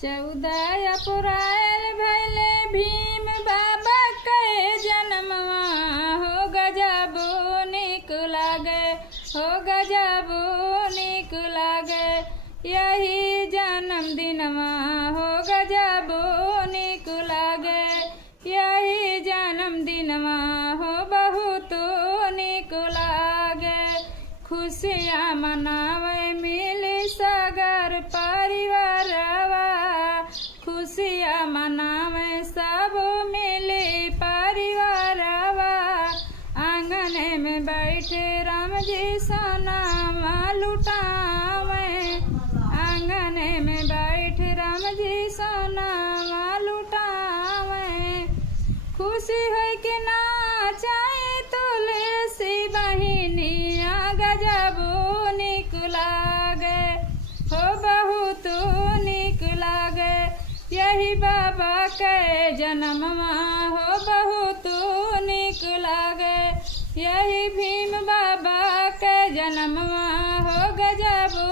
14 अप्रैल भैले भीम बाबा के जन्मवा हो गजबो निक लागे, हो गजबो निक लागे। यही जन्मदिनवा हो गजबो निक लागे, यही जन्मदिनवा हो बहुत निक लागे। खुशियाँ मनावे मिली सगर परिवारवा, खुशियाँ मनावे सब मिली परिवारवा। आंगन में बैठे राम जी सोनामा लुटावे, आंगन में बैठे राम जी सोनामा लुटावे। खुशी है कि नाचाए तुलसी बहिनिया गजबो निक लागे, हो बहुत निक लागे। यही बाबा के जन्मवा हो बहुत निक लागे, यही भीम बाबा के जन्मवा हो गजबो